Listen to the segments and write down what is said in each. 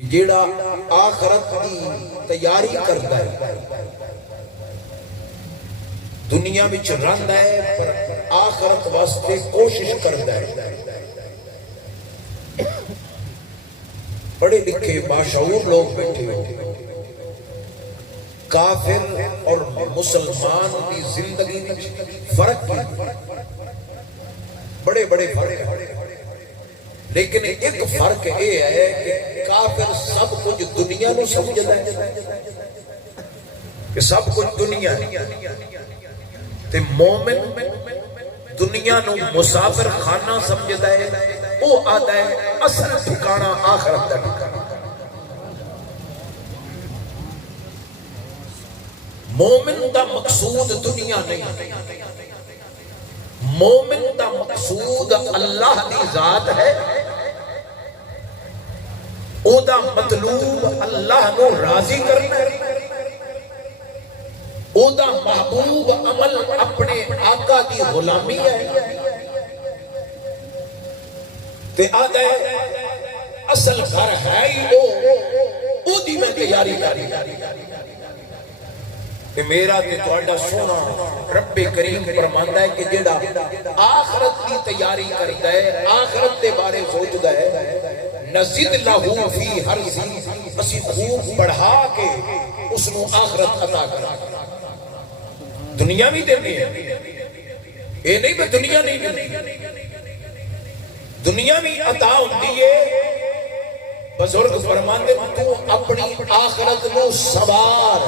جیڑا آخرت کی تیاری کرتا ہے دنیا میں رہندا ہے پر آخرت واسطے کوشش کرتا ہے. پڑھے لکھے باشعور لوگ بیٹھے ہوئے کافر اور مسلمان کی زندگی میں فرق کی بڑے بڑے فرق ہیں، لیکن ایک فرق یہ ہے کہ کافر سب کچھ دنیا نو سمجھتا ہے کہ سب کچھ دنیا ہے، تے مومن دنیا نو مسافر خانہ سمجھتا ہے. وہ آتا ہے اصل ٹھکانہ آخرت کا ٹھکانہ. مومن دا مقصود دنیا نہیں، مومن دا مقصود اللہ دی ذات ہے. او دا مطلوب اللہ نو راضی کرنا ہے. او دا محبوب عمل اپنے آقا دی غلامی ہے. تے آدھا ہے اصل گھر ہے ہی او دی میں تیاری کری کہ میرا تے توڑا سونا رب کریم فرماندا ہے کہ جیڑا آخرت کی تیاری کرتا ہے، آخرت دے بارے سوچدا ہے، نزد لہو فی ہر چیز اسی خوب بڑھا کے اس نو آخرت عطا کرا. دنیا بھی دیتے ہیں اے نہیں میں دنیا نہیں دیتے، دنیا بھی عطا ہوتی ہے. بزرگ فرماندے تو اپنی آخرت نو سوار،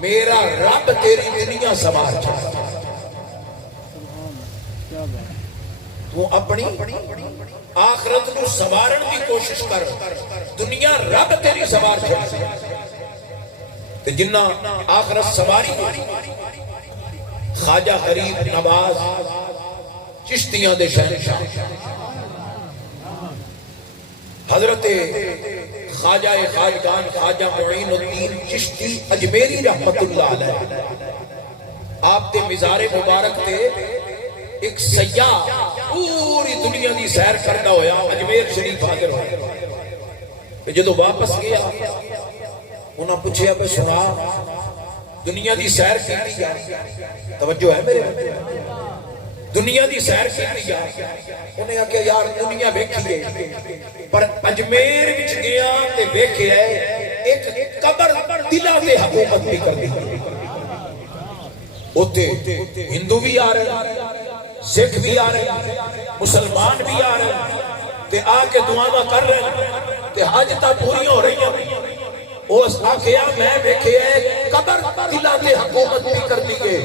میرا رب تیری دنیا سوار چاہتا. تو اپنی آخرت نو سوارن کی کوشش کر، دنیا رب تیری سوار چاہتا. جنہ آخرت سواری خواجہ غریب نواز چشتیاں دے شہنشاہ حضرت خواجہ خواجگان خواجہ معین الدین چشتی اجمیری رحمت اللہ علیہ، آپ دے مزار مبارک تے ایک سیاح پوری دنیا دی سیر کرتا ہویا اجمیر شریف حاضر ہویا. جدو واپس گیا انہاں پوچھے اب سنا دنیا دی سیر کیتی جا، توجہ ہے میرے دنیا دی سیر کیتی جا. انہیں کہا کہ یار دنیا بیکھیے پر اجمیر وچ گیا تے بیکھے ہے ایک قبر دلہ تے حکومت بھی کر دی. اوتے ہندو بھی آ رہے، سکھ بھی آ رہے، مسلمان بھی آ رہے تے آ کے دعاواں کر رہے کہ حج تا پوری ہو رہی ہیں. اس آخیا میں دیکھے ہے قبر دلہ تے حکومت بھی کر دیئے.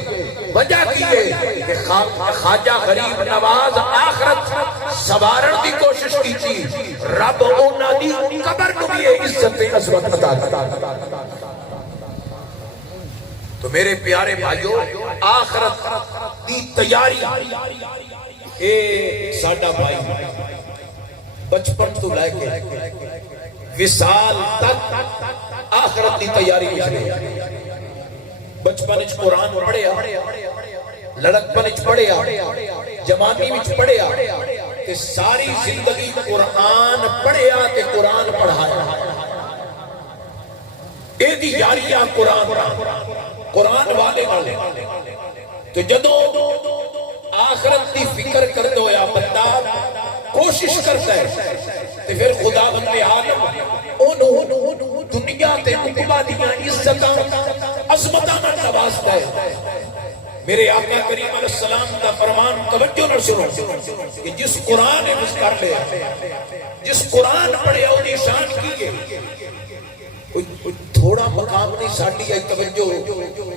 وجہ کیے کہ خواجہ غریب نواز آخرت سوارن دی کوشش کی تھی، رب اونا دی قبر کو بھی عزت عظمت عطا کرتا. تو میرے پیارے بھائیو آخرت دی تیاری اے ساڈا بھائی بچپن تو لے کے وصال تک آخرت دی تیاری کرے. بچپن وچ قرآن پڑھیا، لڑکپن وچ پڑھیا، جوانی وچ پڑھیا تے ساری زندگی قرآن پڑھیا تے قرآن پڑھایا. اے دی یاریاں قرآن والے تو جدو آخرت دی فکر کرتے ہویا بندہ کوشش کرتا ہے تے پھر خدا بندے عالم انہوں دنیا تے عقبہ دیا عزتاں عظمتاں نہ نوازتا ہے. میرے آقا کریم علیہ السلام کا فرمان توجہ نہ سنو کہ جس قرآن نے اس کر لیا، جس قرآن پڑھے انہیں شان کیے. تھوڑا مقام نہیں ساڑھی ہے توجہ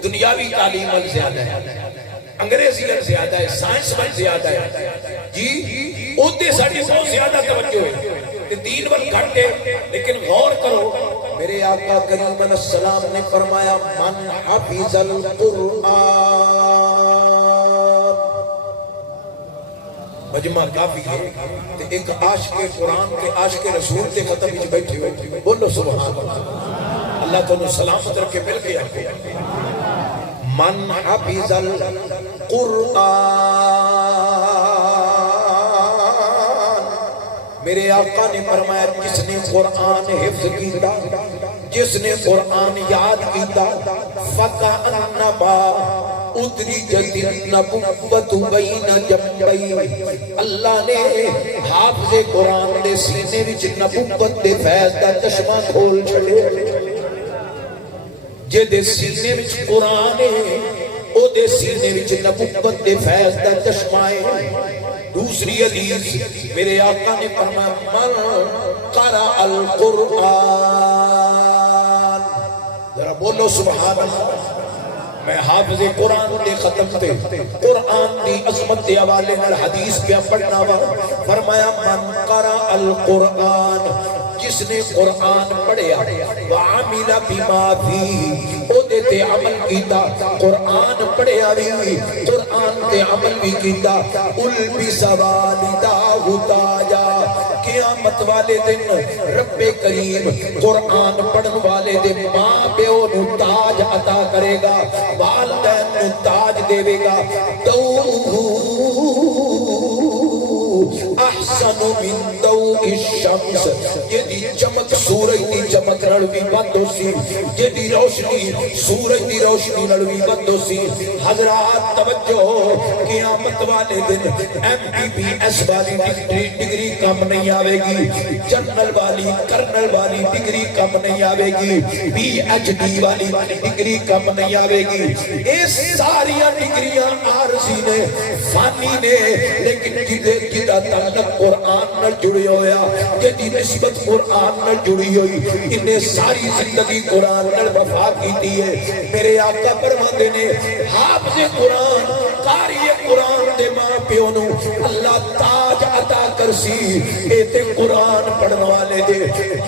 دنیاوی تعلیم وال زیادہ ہے، انگریزی وال زیادہ ہے، سائنس وال زیادہ ہے جی. اوتے ساڑھی بہت زیادہ توجہ ہے دین وال گھٹ ہے. لیکن غور کرو میرے آقا کریم علیہ السلام نے فرمایا من حفظ القرآن. مجمع کافی ہے ایک عاشق قرآن کے عاشق رسول کے ختم ہی بیٹھے ہوئے. بولو سبحان اللہ، اللہ تو سلامت رکھے مل کے آئے. من حفظ القرآن میرے آقا نے فرمایا جس نے قرآن حفظ کیتا، جس نے قرآن یاد کیتا، فَكَأَنَّمَا اُدْرِجَتِ النَّبُوَّةُ بَيْنَ جَنبَيْهِ، اللہ نے حافظ قرآن دے سینے وچ نبوت دے فیض دا چشمہ کھول چھڑے، جے دے سینے وچ قرآن ہے او دے سینے وچ نبوت دے فیض دا چشمہ ہے۔ دوسری حدیث میرے آقا نے فرمایا من قرأ القرآن، ذرا بولو سبحان اللہ۔ میں حافظ قرآن دے ختم تے قرآن دی عظمت دے حوالے نال حدیث پہ پڑھنا وا، فرمایا من قرأ القرآن، جس نے قرآن پڑھیا، وعمل بما فیہ، او دے تے عمل کیتا، قرآن پڑھیا بھی قرآن تے عمل بھی کیتا، البس والداہ تاجا، قیامت والے دن رب کریم قرآن پڑھن والے دے ماں پیو نو تاج عطا کرے گا، والدین نو تاج دے گا، احسن من ضوء الشمس، یہ دی چمک سورج دی چمک نڑوی بندو سی، یہ دی روشنی سورج دی روشنی نڑوی بندو سی۔ حضرات توجہ، قیامت والے دن MBBS والی ڈگری کم نہیں آوے گی، جنرل والی کرنل والی ڈگری کم نہیں آوے گی، PhD والی ڈگری کم نہیں آوے گی، یہ ساریاں ڈگریاں عارضی نے فانی نے، لیکن جدہ تعلق قرآن نال جڑی ہویا، جدی نسبت قرآن نال جڑی ہوئی، انہیں ساری زندگی قرآن نال وفا کی ہے۔ میرے آقا فرماتے نے حافظ قرآن قاری قرآن دے ماں پیو نو اللہ تاج عطا کرسی، اے تے قرآن پڑھن والے دے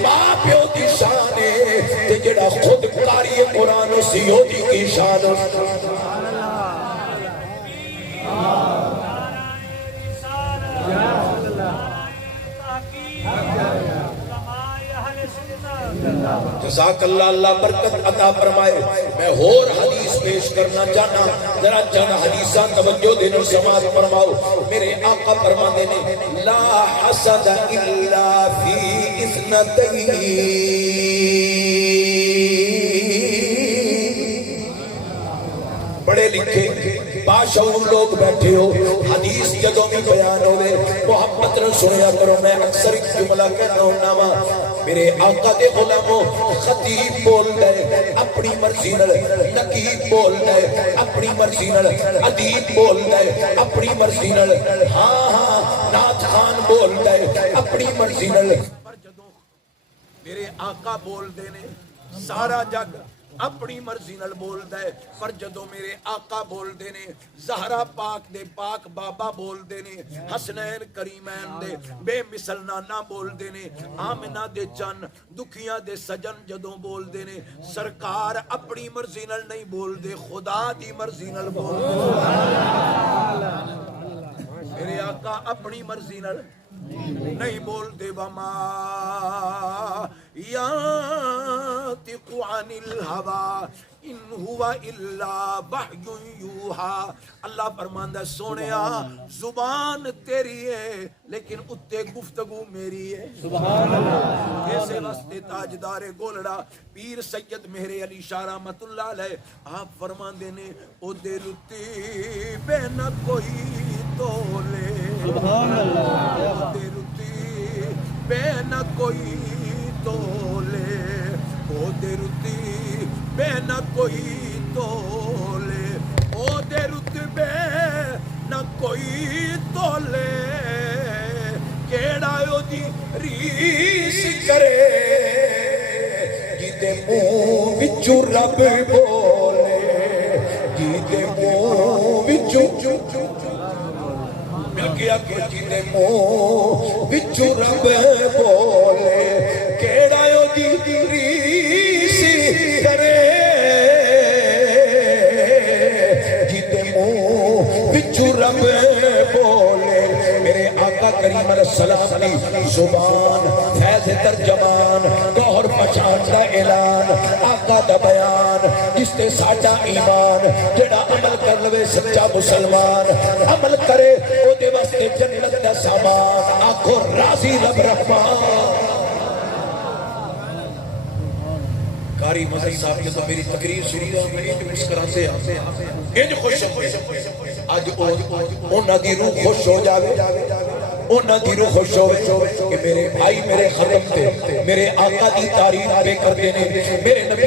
ماں پیو دی شان ہے، تے جڑا خود قاری قرآن سی او دی کی شان ہے۔ جزاک اللہ، اللہ برکت عطا فرمائے۔ میں اور حدیث پیش کرنا چاہنا، ذرا چند حدیثاں توجہ دینا سماعت فرماؤ۔ میرے آقا فرماتے نے لا حسد الا فی اثنتین، پڑھے لکھے باشعور لوگ بیٹھے ہو، حدیث جدوں بھی بیان ہوئے محبت نہ سنیا کرو۔ میں اکثر ایک جملہ کہنا ہوں، میرے آقا دے غلاموں، خطیب بول گئے اپنی مرضی نال، نقیب بول گئے اپنی مرضی نال، ادیب بول گئے اپنی مرضی نال، ہاں ہاں نعت خان بول گئے اپنی مرضی نال، پر جدوں میرے آقا بول دے نے سارا جگ اپنی مرضی نال بول دے، پر جدوں میرے آقا بول دے نے، زہرا پاک دے پاک بابا بول دے نے، حسنین کریمین دے بے مثل نانا بول دے نے، آمنہ دے چن دکھیاں دے سجن جدوں بول دے نے، سرکار اپنی مرضی نال نہیں بول دے، خدا دی مرضی نال بول دے۔ میرے آقا اپنی مرضی نال نہیں بول دے، وما ينطق عن الهوى ان هو الا وحی یوحی، اللہ فرماندا سونیا زبان تیری ہے لیکن اتے گفتگو میری ہے، سبحان اللہ۔ ایسے واسطے تاجدار گولڑا پیر سید مہر علی شاہ رحمت اللہ علیہ آپ فرماندے نے او دے رتی بے نہ کوئی تولے، سبحان اللہ، او دے رتی بے نہ کوئی تولے، او دے رتی بے نہ کوئی تولے، او دے رتبے نہ کوئی تولے، کیڑا او دی ریس کرے جیتے منہ وچوں رب بولے، جیتے منہ وچوں مل گیا کہ جیتے منہ وچوں رب بولے، کیڑا او دی ریس کرے جیتے منہ وچوں رب بولے۔ میرے آقا کریم علیہ السلام دی زبان فیض ترجمان، گوہر پہچان دا اعلان، آقا دا بیان، جس تے ساڈا ایمان، جڑا عمل کر لوے سچا مسلمان، عمل کرے او دے واسطے جنت دا سامان، آنکھوں راز اسی رب رحمان. قاری مظہر صاحب نے تو میری تقریر سنی ہے، انج مسکراتے ہیں، انج خوش ہو گئے. اج انہاں دی روح خوش ہو جاوے، انہاں دی روح خوش ہوئے کہ میرے بھائی میرے ختم تے میرے آقا دی تعریف پہ کرتے نے، میرے نبی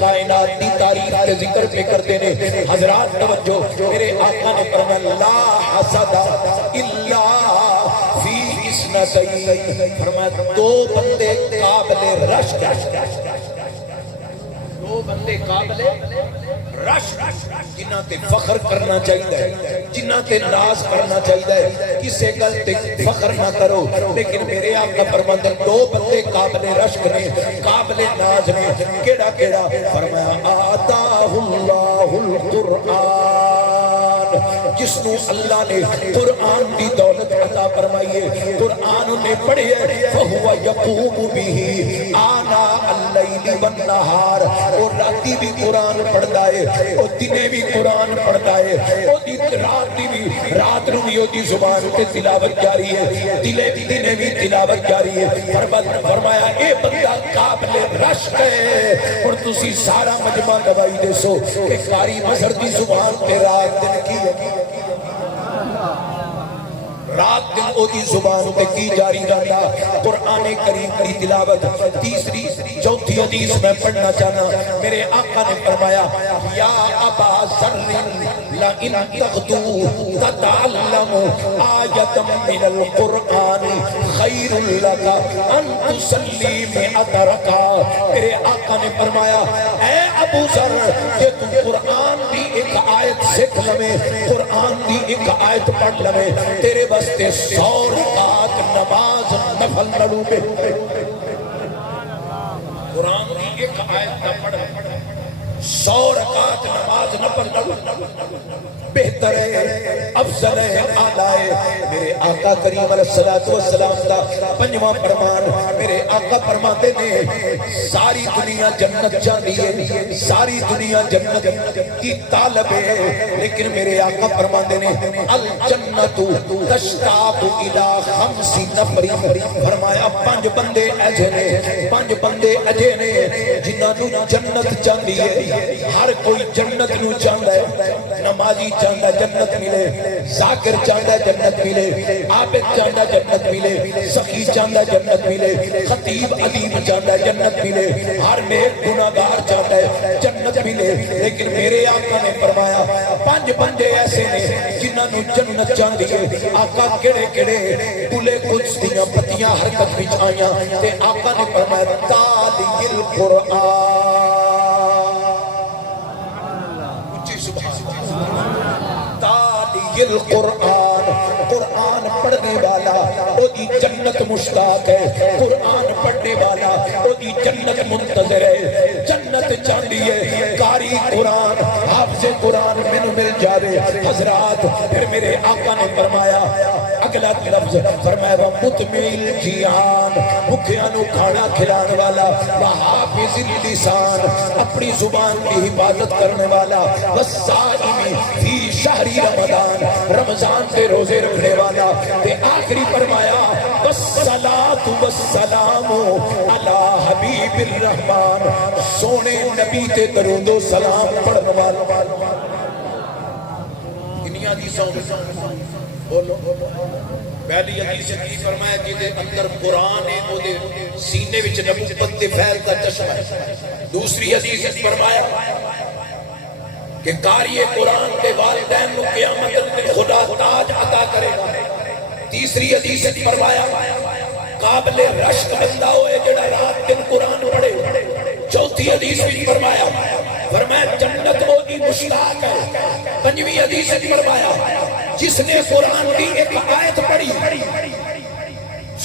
کائنات دی تعریف کے ذکر پہ کرتے نے. حضرات توجہ، میرے آقا نے فرمایا لا حسد الا فی اثنتین، فرمایا دو بندے قابل رشک، دو بندے قابل رشک، جنہاں تے فخر کرنا چاہیے، جنہاں تے ناز کرنا چاہیے. کسے گل تے فخر نہ کرو، لیکن میرے آقا فرماتے دو بندے قابل رشک نے، قابل ناز نے. کیڑا کیڑا؟ فرمایا آتاہ اللہ القرآن، جس کو اللہ نے قرآن کی دولت عطا فرمائی ہے، قرآن نے پڑھے فہو یقوم به آناء اللیل والنہار، اور راتی بھی قرآن پڑھتا ہے، اور دنے بھی قرآن پڑھتا ہے، اور رات نو بھی ہوتی زبان تے تلاوت جاری ہے، دنے بھی تلاوت جاری ہے. فرمایا اے بندہ قابل رشک ہے. اور تسی سارا مجمع گواہی دے سو کہ قاری مظہر دی زبان تے رات دن کی ہے، رات دن او دی زبان پہ کی جاری رہتا. قرآن کریم کی تلاوت. تیسری چوتھی حدیث میں پڑھنا چاہنا، میرے آقا نے فرمایا یا ابا ذر لئن تغدو تتعلم آیتا من القرآن خیر لک ان تسلی مئت رکعہ. میرے آقا نے فرمایا اے ابو ذر کہ تم قرآن دی ایک آیت سکھ لمیں، قرآن دی ایک آیت پڑھ لمیں، تیرے بستے 100 رکعت نماز نفل لڑوں پہ. قرآن دی ایک آیت نہ پڑھ، 100 رکعت نماز نفل لڑوں، بہتر ہے، افضل ہے، اعلیٰ ہے. میرے آقا کریم علیہ السلام کا پنجواں فرمان، میرے آقا فرماتے نے ساری دنیا جنت چاہتی ہے، ساری دنیا جنت کی طالب ہے، لیکن میرے آقا فرماتے نے الجنت تشتاق الی 5 نفر. فرمایا 5 بندے ایجے نے، 5 بندے ایجے نے جنہاں نو جنت چاہتی ہے. ہر کوئی جنت نو چاہتا ہے، نمازی چاہتا جنت ملے، ذاکر چاہتا جنت ملے، عابد چاہتا جنت ملے، سخی چاہتا جنت ملے، خطیب ادیب چاہتا جنت ملے، ہر نیک گناہگار چاہتا ہے جنت ملے. لیکن میرے آقا نے فرمایا 5 بندے ایسے نے جنہاں نو جنت چاہتی ہے. آقا کڑے کڑے کلے قدس دیاں پتیاں حرکت وچ آیاں تے آقا نے فرمایا تالی القرآن، القرآن، قرآن پڑھنے والا او دی جنت مشتاق ہے، قرآن پڑھنے والا او دی جنت منتظر ہے، جنت چاہتی ہے. قاری قرآن، حافظ قرآن میں مل جاوے. حضرات پھر میرے آقا نے فرمایا اگلا لفظ، فرمایا مطمئن جیان، بھوکیاں نو کھانا کھلانے والا، وحافظ اللسان، اپنی زبان کی حفاظت کرنے والا، والصائم فی شہر رمضان، رمضان سے روزے رکھنے والا. تے آخری فرمایا والصلاۃ والسلام علی حبیب الرحمن، سونے نبی تے درود و سلام پڑھنے والا. دنیا دی بولو پہلی حدیث کی فرمایا جیدے اندر قرآن ہے وہ دے سینے وچ نبوت دے پھیل کا چشمہ ہے. دوسری حدیث فرمایا کہ قاری قرآن کے والدین کو قیامت میں خدا تاج عطا کرے گا. تیسری حدیث فرمایا قابل رشک بندہ ہوئے جڑا رات دن قرآن پڑھے. چوتھی حدیث بھی فرمایا جنت وہ دی مشتاق ہے. پنجویں حدیث فرمایا جس نے قرآن کی ایک آیت پڑھی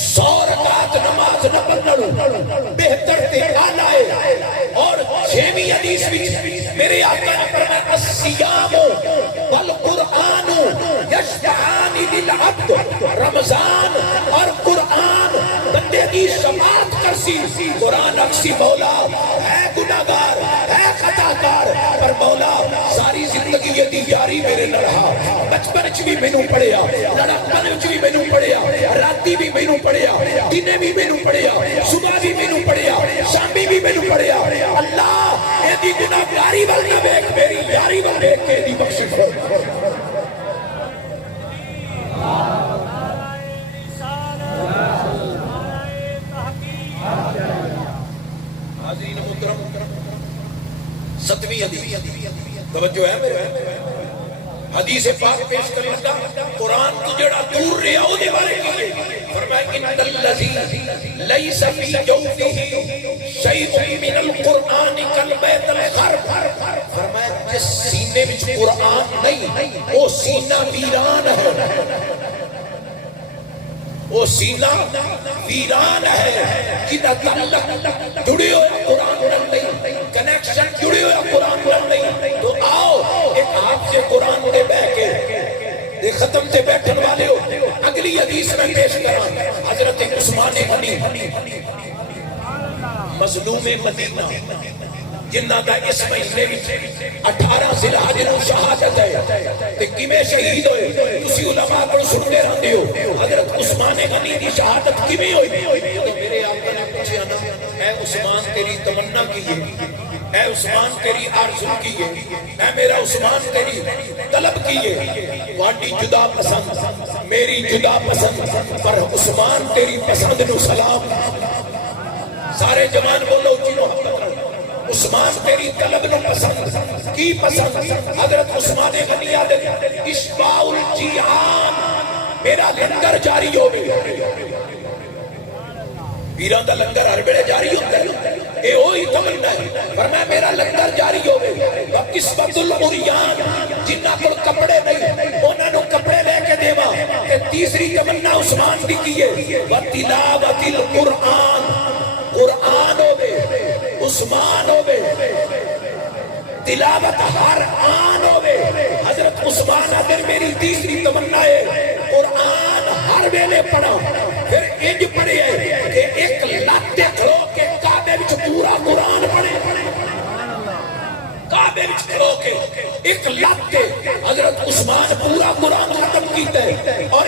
100 رکعت نماز نہ پڑھو بہتر تے اعلیٰ ہے. اور 6ویں حدیث میں میرے آقا نے فرمایا الصیام والقرآن یشفعان للعبد، رمضان اور قرآن بندے کی شفاعت کرسی. قرآن اکسی مولا ہے گناہگار ہے خطاکار، پر مولا ساری زندگی نبی دی یاری میرے لڑھا بچپن چ بھی مینوں پڑھیا لڑکپن چ بھی مینوں پڑھیا راتی بھی مینوں پڑھیا دنے بھی مینوں پڑھیا صبح بھی مینوں پڑھیا شامی بھی مینوں پڑھیا اللہ اے دی گناہگاری ول نہ ویکھ میری یاری ول ویکھ کے دی بخشش فرما حاضرین محترم ستویں حدیث توجہ ہے میرے حدیث پاک پیش کریں گا قرآن تو جڑا دور رہا ہو دے بارے کی فرمایا ان الذی لیس فی جوفہ شیء من القرآن کالبیت الخرب فرمایا جس سینے وچ قرآن نہیں وہ سینہ ویران ہے وہ سینہ ویران ہے جدا تعلق جڑے ہوئے قرآن نال نہیں کنیکشن جڑے ہوئے قرآن نال نہیں تو آؤ ایک آپ سے قرآن دے بہ کے ختم تے بیٹھن والے ہو اگلی حدیث میں پیش کراں حضرت عثمان غنی مظلوم مدینہ جنہ دا اس مہینے 18 ذی الحجہ نوں شہادت ہے تے کیویں شہید ہوئے تسی علماء کو سنتے رہندے ہو حضرت عثمان غنی دی شہادت کیویں ہوئی میرے آقا نے پوچھا نا اے عثمان تیری تمنا کی ہے اے عثمان تیری آرزو کی ہے اے میرا عثمان تیری طلب کی ہے واڈی جدا پسند میری جدا پسند پر عثمان تیری پسند نو سلام سارے جوان بولو اچھی محبت رہو عثمان تیری طلب نو پسند کی پسند حضرت عثمان غنی آدھے اشباع الجیعان میرا لنگر جاری ہو گئی پیران دا لنگر ہر بڑے جاری ہوتا ہے اے ہوئی تمنا ہے فرمایا میرا لنگر جاری ہو گئی وقسمت العریان جنہ کو کپڑے نہیں انہوں نے کپڑے لے کے دیوا کہ تیسری تمنا عثمان دی کیے وَتِلَاوَتِ الْقُرْآن قرآن ہو بے عثمان ہو بے تلاوت ہر آن ہو بے حضرت عثمان اگر میری تیسری تمنا ہے قرآن ہر ویلے پڑھا پھر انج پڑھے کہ ایک لاتے کھڑو کے کعبے وچ پورا قرآن پڑھے کعبے وچ کھڑو کے ایک لاتے حضرت عثمان پورا قرآن ختم کیتا ہے اور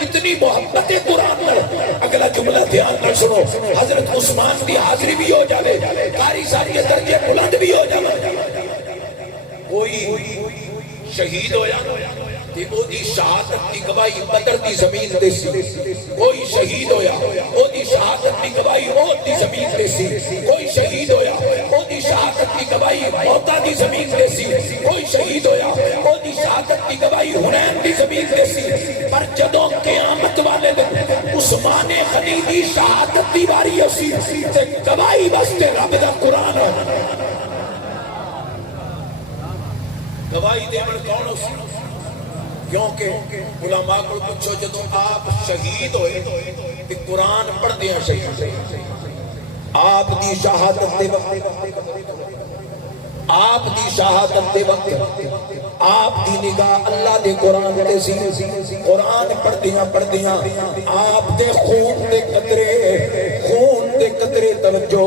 اتنی محبت قرآن میں اگلا جملہ دھیان نہ سنو حضرت عثمان دی حاضری بھی ہو جاوے قاری ساری درجے بلند بھی ہو جاوے کوئی شہید ہویا تے او دی شہادت دی گواہی بدر دی زمین دے سی کوئی شہید ہویا او دی شہادت دی گواہی احد دی زمین دے سی کوئی شہید ہویا او دی شہادت دی گواہی موتا دی زمین دے سی کوئی شہید ہویا او دی شہادت دی گواہی حنین دی زمین دے سی پر جدوں قیامت والے دن عثمان غنی دی شہادت دی واری اسی تے گواہی واسطے رب دا قرآن گواہی دیون کون اسی کیونکہ علماء کو پوچھو جدوں آپ شہید ہوئے تے قرآن پڑھ دیا شہید آپ دی شہادت دے وقت آپ دی شہادت دے وقت آپ دی نگاہ اللہ دے قرآن دے سی قرآن پڑھ دیاں آپ دے خون دے قطرے توجہ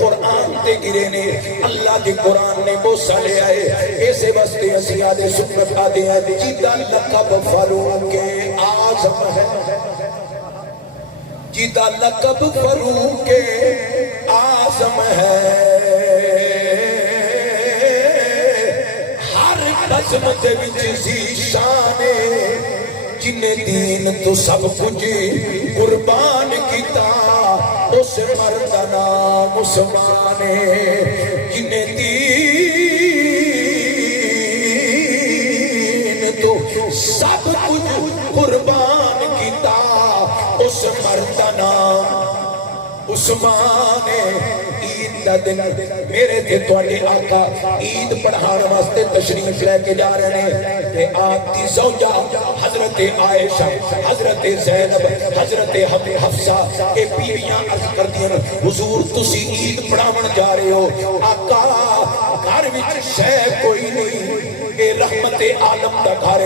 قرآن دے گرے نے اللہ دے قرآن نے بوسا لے آئے ایسے واسطے اسی آدھے سنت آدھے جیدہ لقب فاروق اعظم ہے جیدہ لقب فاروق اعظم ہے عظمت وچ سی شان جنہیں دین تو سب کچھ قربان کیتا اس مرد نام عثمان جنہیں دین تو سب کچھ قربان کیتا اس مرد نام عثمان عید دا دن میرے تھے توڑے آقا عید پڑھانے واسطے تشریف لے کے جا رہے ہیں کہ آپ کی زوجہ حضرت عائشہ حضرت زینب حضرت حفصہ کے بیویاں عرض کر دیا حضور تسی عید پڑھاون جا رہے ہو آقا گھر وچ شے کوئی نہیں اے رحمت عالم دا گھر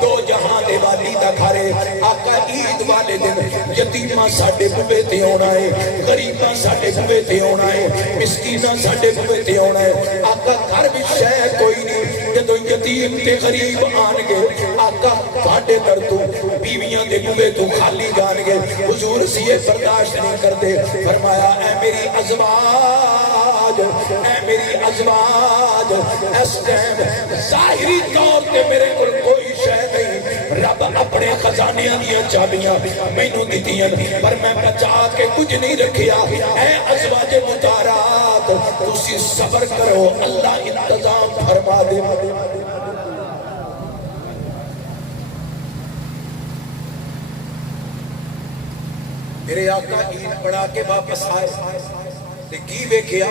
دو جہاں دے والی دا گھر آقا عید والے دن یتیماں ساڈے بوے تے ہونا ہے غریباں ساڈے بوے تے ہونا ہے مسکیناں ساڈے بوے تے ہونا ہے آقا گھر وچ شے کوئی نہیں جدوں یتیم تے غریب آن گے آقا تھاڑے در تو بیویاں دے بوے تو خالی جان گے حضور سے یہ برداشت نہیں کرتے فرمایا اے میری ازواج اے میری ازواج اس ٹائم ظاہری طور تے میرے کو کوئی شے نہیں رب اپنے خزانیاں دیا چابیاں میں نو دیتیاں پر میں بچا کے کچھ نہیں رکھیا اے ازواج مطارات تسی صبر کرو اللہ انتظام فرما دے میرے آقا عید پڑھا کے واپس آئے کی ویکھیا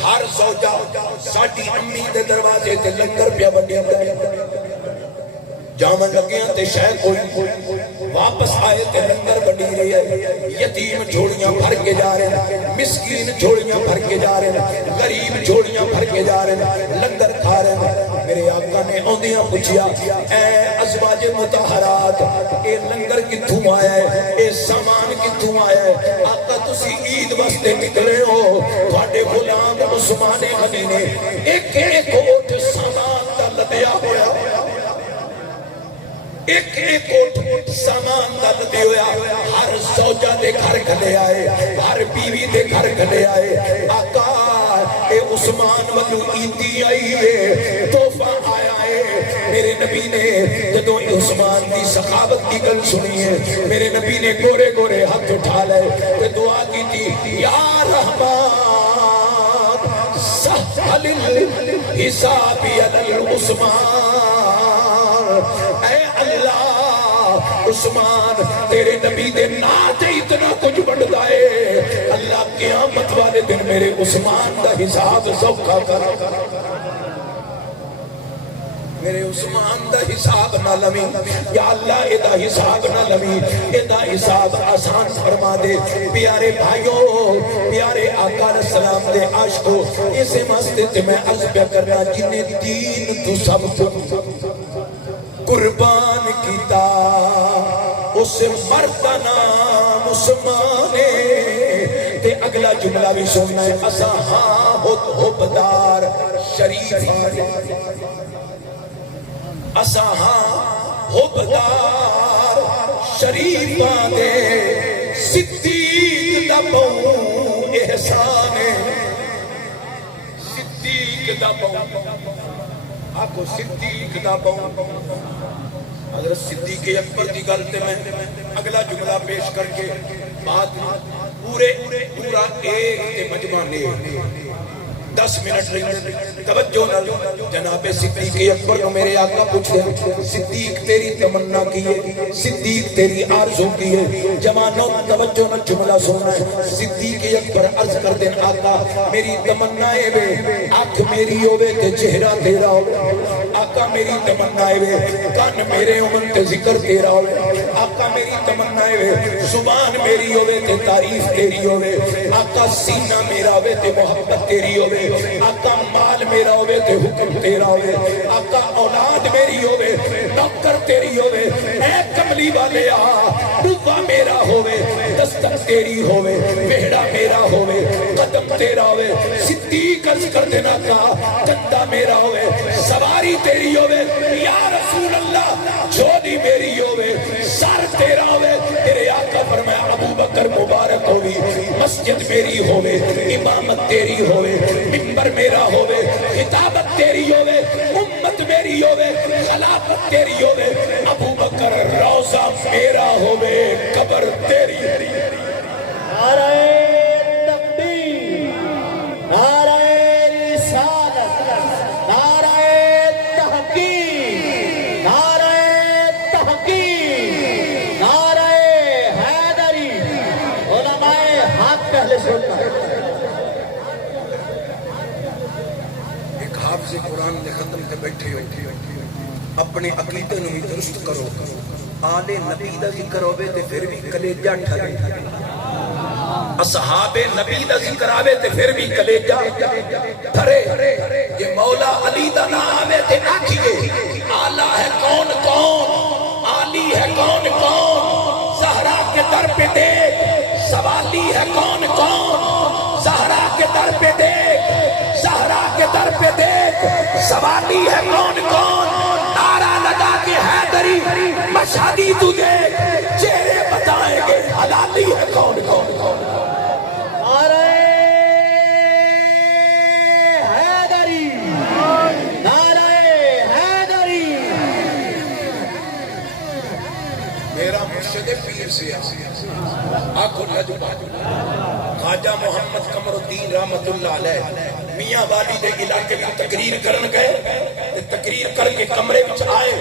ہر زوجہ ساڑھی امی دے دروازے تے لنگر پیا بنیا جامن لگیاں تے شہ کوئی واپس آئے تے لنگر بنی رہی ہے یتیم جھوڑیاں بھر کے جا رہے ہیں مسکین جھوڑیاں بھر کے جا رہے ہیں غریب جھوڑیاں بھر کے جا رہے ہیں لنگر کھا رہے ہیں میرے آقا نے اوندیاں پوچھیا اے ازواج مطہرات اے لنگر کتھوں آیا ہے اے سامان کتھوں آیا ہے آقا تسی عید واسطے نکلے ہو تھوڑے غلام عثمان غنی نے ایک ایک اوٹ سامان کا لدیا ہویا ایک ایک اوٹ سامان دا لدی ہویا ہر زوجہ دے گھر کھلے آئے ہر بیوی دے گھر کھلے آئے آقا اے عثمان وگو عیدی آئی ہے توفہ آیا ہے میرے نبی نے جدو عثمان دی سخاوت کی گل سنی ہے میرے نبی نے گورے گورے ہاتھ اٹھا لے تے دعا کی تھی یا رحمان سہل حسابی علی عثمان اے اللہ عثمان تیرے نبی دے ناتے اتنا کچھ بڑھ دائے اللہ قیامت والے دن میرے عثمان دا حساب سوکھا کر میرے عثمان دا حساب نہ لمی یا اللہ ادا حساب نہ لمی ادا حساب آسان فرما دے پیارے بھائیوں پیارے آقا علیہ السلام دے عاشقوں اسے مسجد میں عرض پہ کرنا جنہیں دین تو سب کو قربان کیتا اس مردہ نام عثمانے تے اگلا جملہ بھی سننا ہے اسا ہاں حبدار شریف اسا ہاں حبدار شریف دے صدیق دا بہو احسان صدیق دا بہو آپ کو صدیق دا بہو حضرت صدیق اکبر دی گلتے میں اگلا جملہ پیش کر کے بات پورا ایک تے مجمع نے 10 منٹ رہی توجہ نہ جناب صدیق اکبر کو میرے آقا پوچھ دیں صدیق تیری تمنا کی ہے صدیق تیری آرزو کی ہے جوانوں توجہ نہ جملہ سننا ہے صدیق اکبر عرض کر دیں آقا میری تمنا ہے بے آنکھ میری ہوئے تے چہرہ تیرا ہوئے آقا میری تمنا ہے بے کان میرے امن تے ذکر تیرا ہوئے آقا میری تمنا ہے بے زبان میری ہوئے تے تعریف تیری ہوئے آقا سینہ میرا ہوئے تے محبت تیری ہوئے آقا مال میرا ہوئے تے حکم تیرا ہوئے آقا اولاد میری ہوئے ڈاکٹر تیری ہوئے اے کملی والے ڈوبا میرا ہوئے دستک تیری ہوئے بہڑا میرا ہوئے قدم تیرا ہوئے صدیق عرض کر دینا کا کندہ میرا ہوئے سواری تیری ہوئے یا رسول اللہ جھولی میری ہوئے سر تیرا ہوئے تیرے آقا فرمایا ابو بکر مبارک ہوئی مسجد میری ہوئے امامت تیری ہوئے منبر میرا ہوئے خطابت تیری ہوئے امت میری ہوئے خلافت تیری ہوئے ابو بکر روزہ میرا ہوئے قبر تیری نعرہ تکبیر نعرہ رسالت نعرہ تحقیق نعرہ تحقیق نعرہ حیدری علماء حق پہلے سننا حافظ قرآن نے ختم تے بیٹھے ہو اپنے عقیدے نو بھی درست کرو آل نبی دا ذکر ہوئے تے پھر بھی کلیجہ ٹھرے اصحاب نبی دا ذکر آوے تے پھر بھی کلیجہ ٹھرے یہ مولا علی دا نام آوے تے آکھئے آلہ ہے کون کون عالی ہے کون کون زہرا کے در پہ دیکھ سوالی ہے کون کون زہرا کے در پہ دیکھ زہرا کے در پہ دیکھ سوالی ہے کون کون نعرہ لگا کے حیدری مشہدی تو دیکھ چہرے بتائیں گے حلالی ہے کون کون نعرہ حیدری نعرہ حیدری میرا مرشد پیر سے آنکھوں لجبا خواجہ محمد قمر الدین رحمت اللہ علیہ میاں والی دے علاقے میں تقریر کرن گئے تقریر کر کے کمرے وچ آئے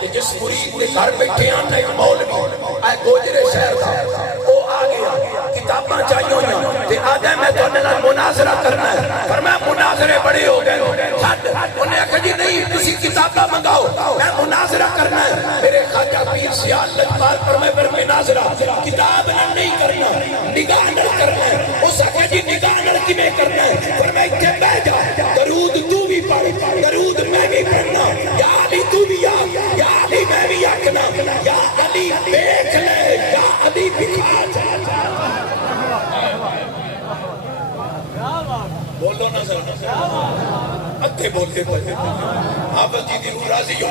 کہ جس مرید دے گھر بیٹھے آنا ایک مولوی اے گوجرے شہر دا وہ آ گیا کتاباں چاہیے ہوئی تے آدھے میں تو انہوں نے مناظرہ کرنا ہے پر میں مناظرے بڑے ہو گئے چھٹ انہیں کہا جی نہیں تسی کتاباں منگاؤ میں مناظرہ کرنا ہے میرے خواجہ پیر سیال لجپال پر میں پھر مناظرہ کتاب نہیں کرنا نگاہ نہ کرنا ہے اس آگے جی نگاہ نہ کمیں کرنا ہے پر میں اتنے بہ جا درود تو بھی پڑھ درود میں بھی پڑھنا یا علی تو بھی یا علی میں بھی آکنا یا علی دیکھ لے یا علی بکھا جا بولو نا سر اتھے بولتے پڑھے حافظ جی دی روح راضی ہو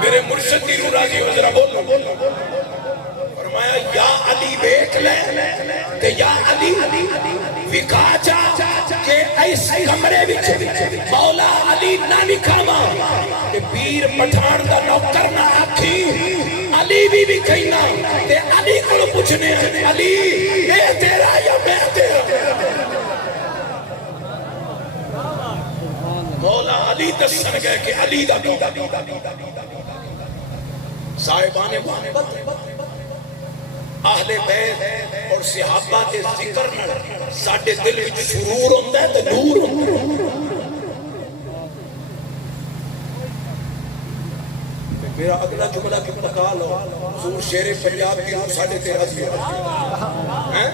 میرے مرشد دی روح راضی ہو ذرا بولو فرمایا یا علی بیٹھ لے تے یا علی وکھا جا کہ اس کمرے وچ مولا علی نہ وکھاواں تے پیر پٹھان دا نوکر نہ آکھی علی بھی وکھینا تے علی کول پوچھنے علی اے تیرا یا میں تیرا مولا علی دسن گئے کہ علی دا صاحبان محبت اہل بیت اور صحابہ کے ذکر نہ ساڈے دل وچ سرور ہوندا ہے تے نور ہوندا ہے میرا اگلا جملہ کی پکا لو حضور شیر پنجاب کی روح ساڈے تے راضی ہے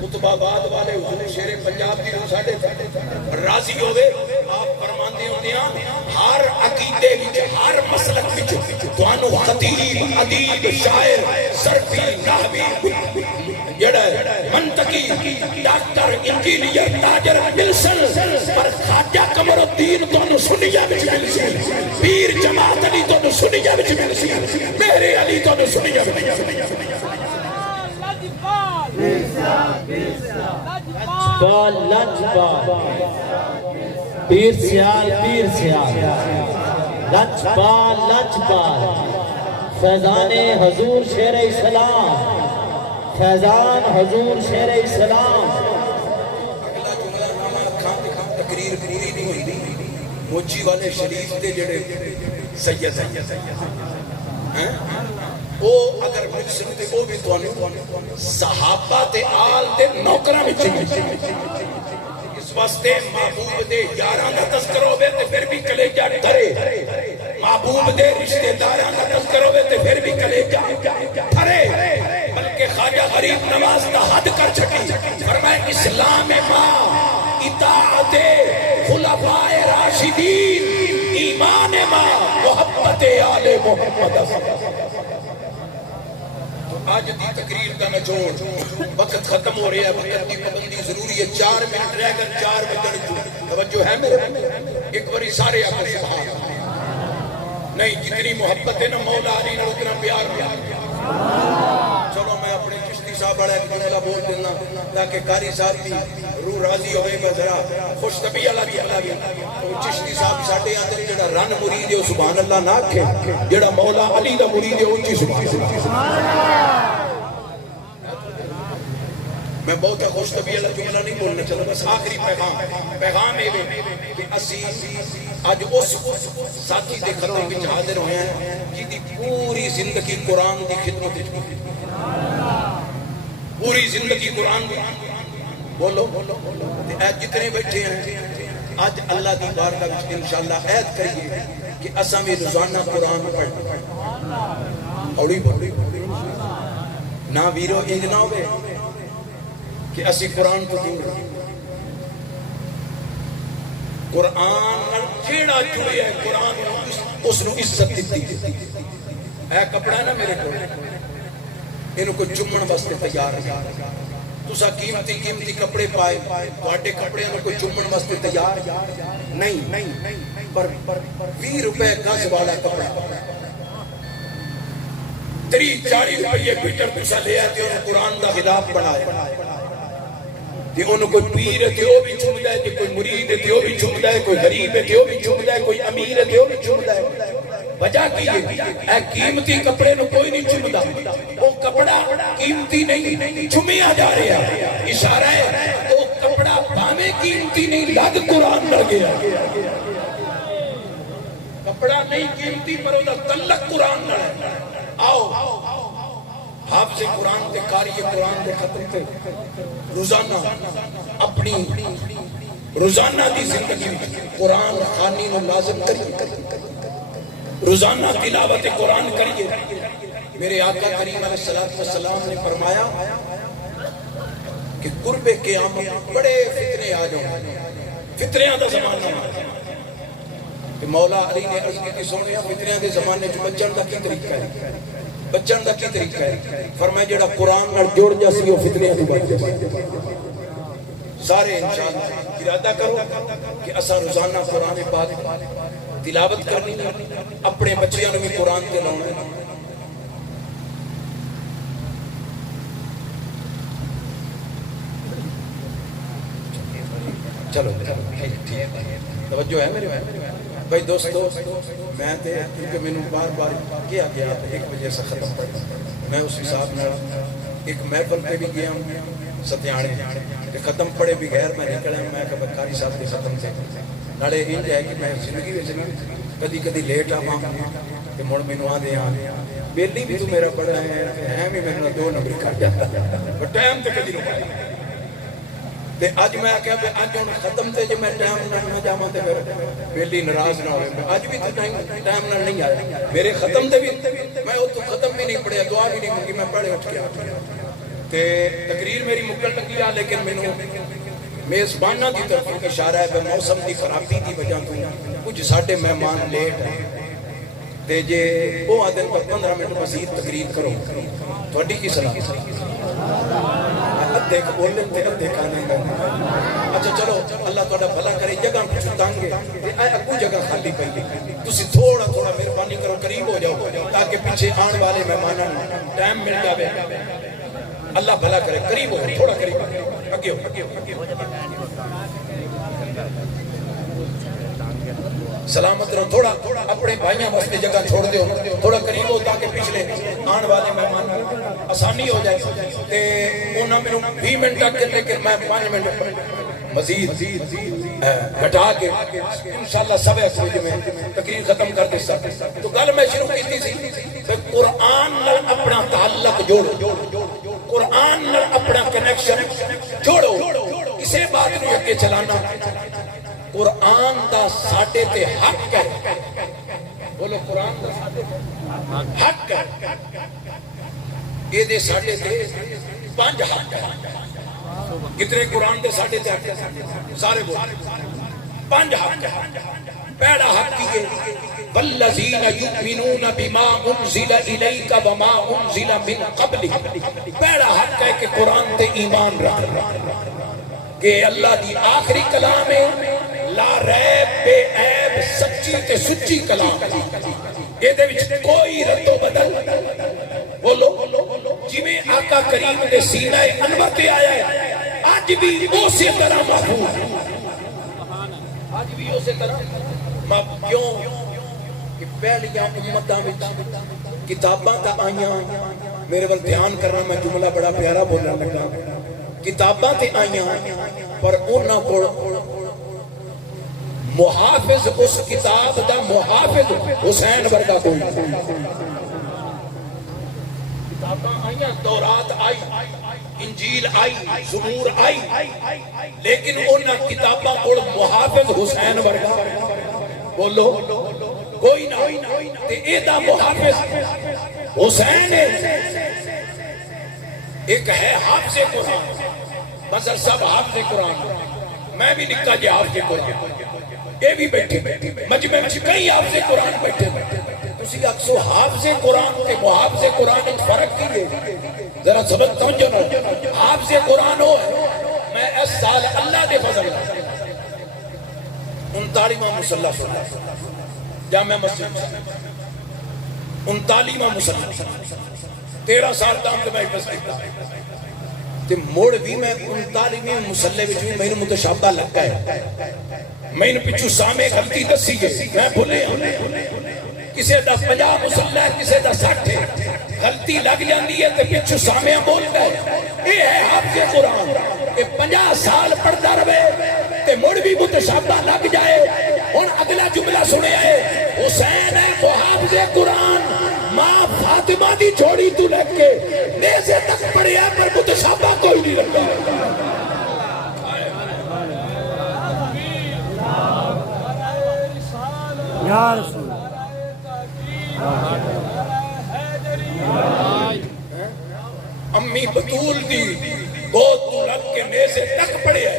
خطبہ آباد والے حضور شیر پنجاب کی روح ساڈے تے راضی ہوئے آپ فرماندے ہوندے ہیں ہر عقیدے وچ ہر مسلک وچ تانوں خطیب ادیب شاعر صرفی نحوی جڑا منطقی ڈاکٹر انجینئر تاجر ملسن پر خواجہ قمر الدین تانوں سنیا وچ ملسن پیر جماعت علی تانوں سنیا وچ ملسن میرے علی تانوں سنیا لجپال لجپال پیر سیال لجپال لجپال فیضان حضور شیر اسلام فیضان حضور شیر اسلام تقریر پوری نہیں ہوئی موچی والے شریف دے جڑے سید ہیں وہ اگر مجھ سکتے وہ بھی تو صحابہ تے آل تے نوکرہ میں چاہیے اس واسطے محبوب دے یاران کا تذکر ہوئے تے پھر بھی کلیجہ ڈرے محبوب دے رشتہ داران کا تذکر ہوئے تے پھر بھی کلیجہ ڈرے بلکہ خواجہ غریب نواز کا حد کر چکی فرمائے اسلام ماں اطاعت خلفاء راشدین ایمان ماں محبت آل محمد آج دی تقریر کا نچوڑ وقت ختم ہو رہا ہے وقت کی پابندی ضروری ہے 4 منٹ رہ کر 4 بجن توجہ ہے میرے ایک باری سارے آقا سبحان نہیں جتنی محبت ہے نا مولا علی نے اتنا پیار چلو میں اپنے چشتی صاحب بڑا ایک جملہ بول دینا تاکہ قاری صاحب بھی روح راضی ہوئے گا ذرا خوش طبیع اللہ بھی اللہ بھی تو چشتی صاحب ساڑھے آتے جڑا رن مرید ہے سبحان اللہ نہ کھے جڑا مولا علی دا مرید ہے اونچی سبحان اللہ میں بہت خوش طبیع اللہ جملہ نہیں بولنے چلا بس آخری پیغام ہے کہ اسی آج اس ساتھی دے خطے وچ حاضر ہوئے ہیں جی دی پوری زندگی قرآن دی خدمت ہے پوری زندگی قرآن دی بولو آج جتنے بیٹھے ہیں آج اللہ دی بارگاہ وچ انشاءاللہ عہد کریے کہ اساں بھی روزانہ قرآن پڑھیں اوڑی بولی نہ ویرو انج نہ ہوئے کہ اسی قرآن کو دور قرآن کیڑا جڑے ہے قرآن اس نے عزت دیتی اے کپڑا ہے نا میرے کو انہوں کو چمن واسطے تیار ہے تسا قیمتی قیمتی کپڑے پائے تواڈے کپڑے نوں کوئی چومن واسطے تیار نہیں پر 20 روپے گز والا کپڑا 30-40 روپے میٹر تسا لے آتے ہو قرآن دا خلاف بنایا تے انہوں کوئی پیر ہے تے وہ بھی چومدا ہے تے کوئی مرید ہے تے وہ بھی چومدا ہے کوئی غریب ہے تے وہ بھی چومدا ہے کوئی امیر ہے تے وہ بھی چومدا ہے وجہ کی ہے اے قیمتی کپڑے نو کوئی نہیں چومدا وہ کپڑا قیمتی نہیں چومیا جا رہا ہے اشارہ ہے وہ کپڑا بھاویں قیمتی نہیں لگ قرآن لگ گیا کپڑا نہیں قیمتی پر وہ تعلق قرآن نال ہے آؤ حافظ قرآن تے قاری قرآن دے ختم تے روزانہ اپنی روزانہ دی زندگی قرآن خوانی نو لازم کریے روزانہ تلاوت قرآن کریے میرے آقا کریم علیہ السلام نے فرمایا کہ قرب قیامت بڑے فتنے آ جائیں فتنیاں دا زمانہ کہ مولا علی نے عرض کی سنیا فتنیاں دے زمانے جو بچن دا کی طریقہ ہے بچن دا کی طریقہ ہے فرمایا جڑا قرآن نال جوڑ جاسی وہ فتنیاں تو بچ جائے سارے انشاءاللہ ارادہ کرو کہ اسا روزانہ قرآن پاک تلاوت کرنی اپنے بچیاں نے بھی قرآن تے لاؤنا چلو توجہ ہے میرے بھائی دوستو میں تے کیونکہ میں نے بار بار کیا گیا 1 بجے سے ختم کر میں اس حساب میں ایک محفل پہ بھی گیا ستیانے تے ختم پڑے بھی غیر میں نکلا میں کہ بکاری صاحب کے ختم سے نالے انج ہے کہ میں زندگی وچ کدی کدی لیٹ آواں تے مڑ مینوں آندے آ بیلی بھی تو میرا پڑھا ہے بھی میرے 2 نمبر کٹ جاتا ٹائم تے کدی نہیں تے اج میں کہیا کہ اج ہن ختم تے جے میں ٹائم نہ جاواں تے پھر بیلی ناراض نہ ہوے اج بھی تے ٹائم نال نہیں آیا میرے ختم تے بھی میں او تو ختم بھی نہیں پڑھیا دعا بھی نہیں منگی میں پڑھے اٹھ کے تے تقریر میری مکمل لگی آ لیکن مینوں میزباناں دی طرف اشارہ ہے کہ موسم دی خرابی دی وجہ تو کچھ ساڈے مہمان لیٹ ہیں تے جے او آدن پر 15 منٹ مزید تقریر کرو تہاڈی کی صلاح ادھے بولن تے ادھے کھانے اچھا چلو اللہ تہاڈا بھلا کرے جگہ کچھ تانگے تے اے اگو جگہ خالی پئی تسی تھوڑا تھوڑا مہربانی کرو قریب ہو جاؤ تاکہ پیچھے آنے والے مہماناں نوں ٹائم مل جاوے اللہ بھلا کرے قریب ہو تھوڑا قریب اگے ہو سلامت رہو تھوڑا اپنے بھائیاں واسطے جگہ چھوڑ دیو تھوڑا قریب ہو تاکہ پچھلے آن والے مہمان آسانی ہو جائے تے انہاں میں 20 منٹ کر لیکن میں 5 منٹ مزید گھٹا کے انشاءاللہ سب اخوج میں تقریر ختم کر دے سکتا تو گل میں شروع کیتی سی کہ قرآن نال اپنا تعلق جوڑو قرآن نال اپنا کنیکشن جوڑو اسے بات نو اگے چلانا قرآن دا ساڈے تے حق ہے بولو قرآن دا ساڈے حق ہے یہ دے ساڈے تے 5 حق ہے کتنے قرآن دے ساڈے تے حق ہے سارے بول 5 حق ہے پہلا حق یہ والذین یؤمنون بما انزل الیک وما انزل من قبلک پہلا حق ہے کہ قرآن تے ایمان رکھنا کہ اللہ دی آخری کلام ہے لا ریب بے عیب سچی تے سچی کلام یہ دے وچ کوئی رد و بدل بولو جویں آقا کریم دے سینہ انور تے آیا ہے آج بھی اسی طرح محفوظ آج بھی اسی طرح کیوں کہ پہلیاں امتاں وچ کتاباں تا آئیاں میرے ول دھیان کرنا میں جملہ بڑا پیارا بولنا لگا کتاباں تے آئیاں پر انہاں کول محافظ اس کتاب دا محافظ حسین ورگا کوئی کتاباں آئیاں تورات آئی انجیل آئی زبور آئی لیکن انہاں کتاباں کول محافظ حسین ورگا بولو کوئی نہ تے اے دا محافظ حسین ہے ایک ہے حافظ قرآن بس سب حافظ قرآن میں بھی نکا جی حافظ قرآن یہ بھی بیٹھے مجمع میں کئی حافظ قرآن بیٹھے اسی اکسو حافظ قرآن کے محافظ قرآن ایک فرق کی ہے ذرا سبق توجہ نہ حافظ قرآن ہو میں اس سال اللہ دے فضل 39واں مصلی سنا جامع مسجد 39واں مصلی 13 سال تام تے میں بس کیتا تے موڑ بھی میں 39ویں مصلی وچ بھی مینوں متشابہ لگا ہے مینوں پچھو سامے غلطی دسی گئی میں بھولے کسے دا 50 مصلی کسے دا 60 غلطی لگ جاندی ہے تے پچھو سامے بولدا ہے اے ہے حافظ قرآن اے 50 سال پڑھدا رہے تے مڑ بھی متشابہ لگ جائے ہن اگلا جملہ سنیا ہے حسین ہے وہ حافظ قرآن ماں فاطمہ دی جوڑی تو لگ کے نیزے تک پڑھیا پر متشابہ کوئی نہیں لگا یا رسول امی بطول دی بہت تو لگ کے نیزے تک پڑھیا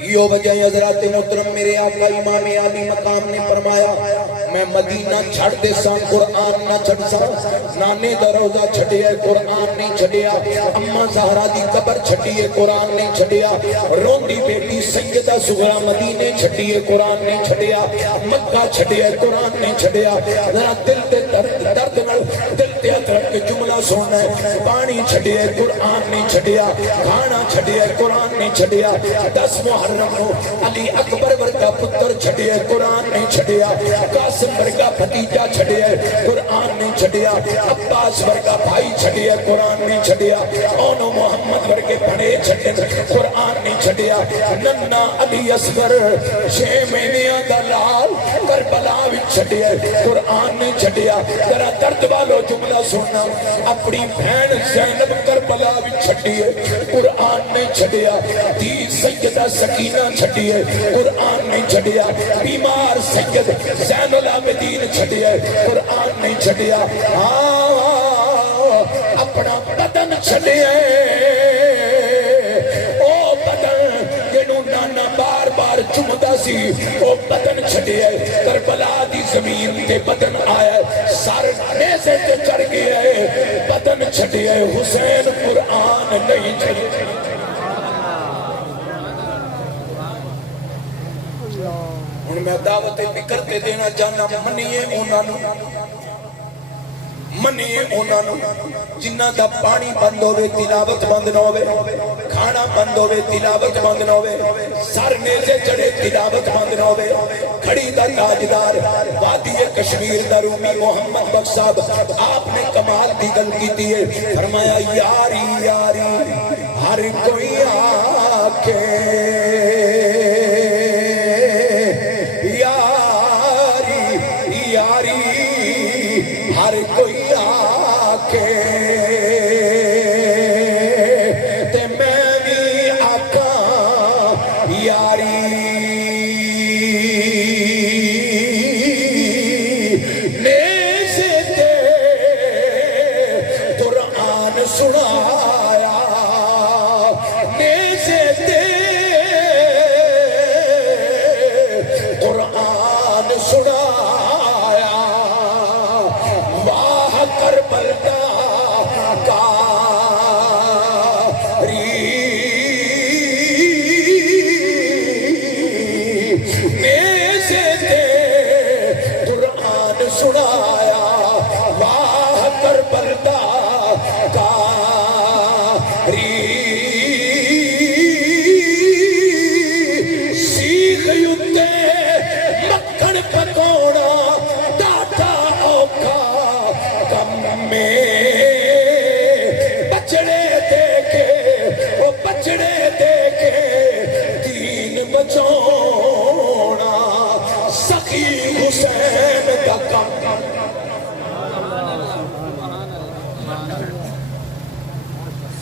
یہ وجہ حضرات محترم میرے آقا امام عالی مقام نے فرمایا میں مدینہ چھڑ دے سا قرآن نہ چھڑ سا نانے دا روزہ چھڑیا قرآن نہیں چھڑیا اماں زہرا دی قبر چھڑیے قرآن نہیں چھڑیا روندی بیٹی سیدہ سغرا مدینے چھڑیے قرآن نہیں چھڑیا مکہ چھڑیا قرآن نہیں چھڑیا ذرا دل تے درد نال دل تے ادرک کے جملہ سننا ہے پانی چھڑیا قرآن نہیں چھڑیا کھانا چھڑیا قرآن نہیں چھڑیا 10 محرم کو علی اکبر ورگا پتر چھڑیا قرآن نہیں چھڑیا قاسم ورگا بھتیجا چھڑیا قرآن نہیں چھڑیا عباس ورگا بھائی چھڑیا قرآن نہیں چھڑیا اونو محمد ورگے بڑے چھڑے قرآن نہیں چھڑیا ننا علی اصغر 6 مہینیاں دا لال کربلا وچ چھڑیا قرآن نہیں چھڑیا ذرا درد والو جملہ سننا اپنی بہن زینب کربلا وچ چھڑیے قرآن نہیں چھڑیا دی سیدہ سکینہ چھڑیے قرآن نہیں چھڑیا بیمار سید زین العابدین چھڑیے قرآن نہیں چھڑیا اپنا بدن چھڑیے او بدن جنہوں نانا بار بار چمدہ سی او بدن چھڑیے کربلا دی زمین تے بدن آیا سار نیزے تے چڑھ گئے بدن چھڑیے حسین قرآن نہیں چھڑیے ہن میں دعوت فکر تے دینا چاہنا منیے انہاں نوں جنہ دا پانی بند ہوئے تلاوت بند نہ ہوئے کھانا بند ہوئے تلاوت بند نہ ہوئے سر نیزے چڑھے تلاوت بند نہ ہوئے کھڑی دا تاجدار وادی کشمیر دا رومی محمد بخش صاحب آپ نے کمال دی گل کیتی ہے فرمایا یاری یاری ہر کوئی آکے ہر کوئی آکے تے میں بھی آکاں یاری نیزے تے قرآن سنایا نیزے تے قرآن سنایا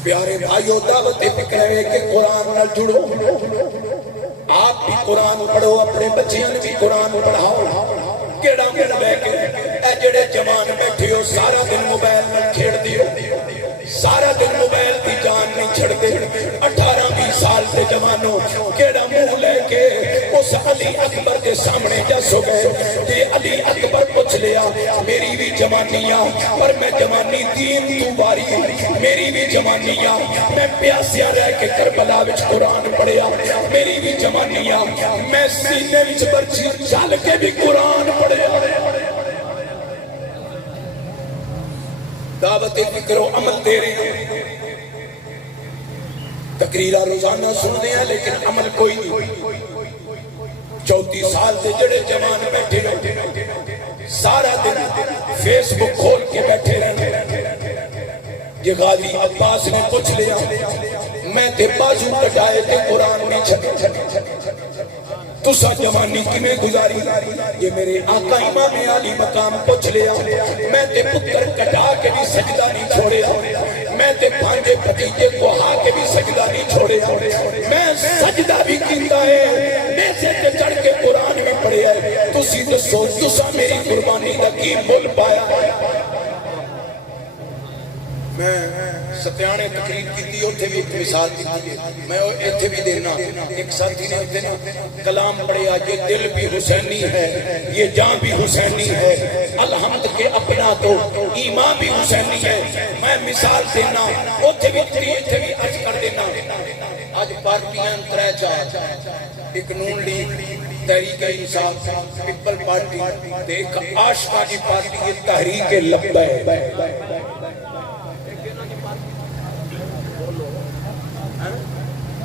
پیارے بھائیو دعوت فکر ہے کہ قرآن نہ جڑو آپ بھی قرآن پڑھو اپنے بچیاں بھی قرآن پڑھاؤ کیڑا مل بے کے اے جڑے جوان بیٹھے ہو سارا دن موبائل میں کھیڑ دیو سارا دن موبائل دی جان نہیں چھڑ دے 18-20 سال دے جوانوں کیڑا منہ لے کے اس علی اکبر کے سامنے جسو گئے تے علی اکبر پوچھ لیا میری بھی جوانیاں پر میں جوانی دین تو باری میری بھی جوانیاں میں پیاسیا رہ کے کربلا وچ قرآن پڑھیا میری بھی جوانیاں میں سینے وچ برچی چل کے بھی قرآن پڑھیا دعوت فکر و عمل دے رہے ہیں تقریرہ روزانہ سننے ہیں لیکن عمل کوئی نہیں 34 سال سے جڑے جوان بیٹھے رہے سارا دن فیس بک کھول کے بیٹھے رہے یہ غازی عباس نے پوچھ لیا میں تے بازو کٹائے تے قرآن میں چھٹے تسا جوانی کمیں گزاری یہ میرے آقا امام علی مقام پوچھ لیا میں تے پتر کٹا کے بھی سجدہ نہیں چھوڑیا میں تے بھانجے بھتیجے کو ہا کے بھی سجدہ نہیں چھوڑیا میں سجدہ بھی کیتا ہے نیسے تے چڑھ کے قرآن میں پڑھے ہے تسی تو سوچ تسا میری قربانی دا کی مول پایا میں ستیانے تقریر کی تھی اتھے بھی ایک مثال دی تھی میں اتھے بھی دینا ایک ساتھی نے اتھے نا کلام پڑھیا یہ دل بھی حسینی ہے یہ جان بھی حسینی ہے الحمد کے اپنا تو ایمان بھی حسینی ہے میں مثال دینا اتھے بھی تھی اتھے بھی عرض کر دینا آج پارٹیاں ترے چاہ ایک نون league Tehreek Insaf people party ایک عاشقہ کی پارٹی یہ تحریک لبیک